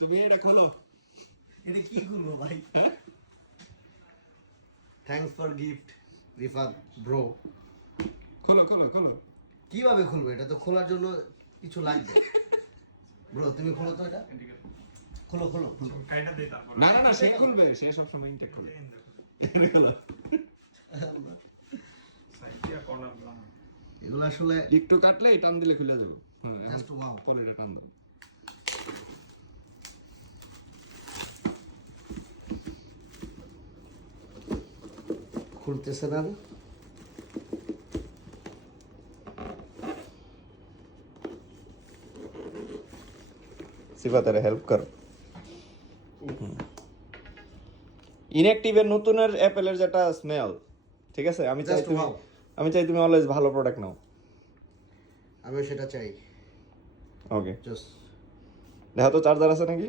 তুমি এটা খোলো। এটা কি করবো ভাই? Thanks for gift Rifat bro. খোলো খোলো খোলো। কিভাবে খুলবো? এটা তো খোলার জন্য কিছু লাগবে। ব্রো তুমি খোলো তো এটা। খোলো খোলো খোলো। কাইটা দে তারপর। না না না, সে খুলবে, সে সবসময় ইনটেক খুলবে। এটা খোলো। সাইডে কর্নার ব্লাম। এগুলো আসলে একটু কাটলে টান দিলে খুলে যাবে। হ্যাঁ, জাস্ট ওয়াও। পলিটা টান দাও। খুলতেছে না। সিফা তারে হেল্প কর। ইনঅ্যাক্টিভের নতুনের অ্যাপেলের যেটা স্মেল, ঠিক আছে? আমি চাই Just তুমি wow. অলওয়েজ ভালো প্রোডাক্ট নাও। আমিও সেটা চাই। ওকে, জাস্ট দেখো তো চার্জার আছে নাকি?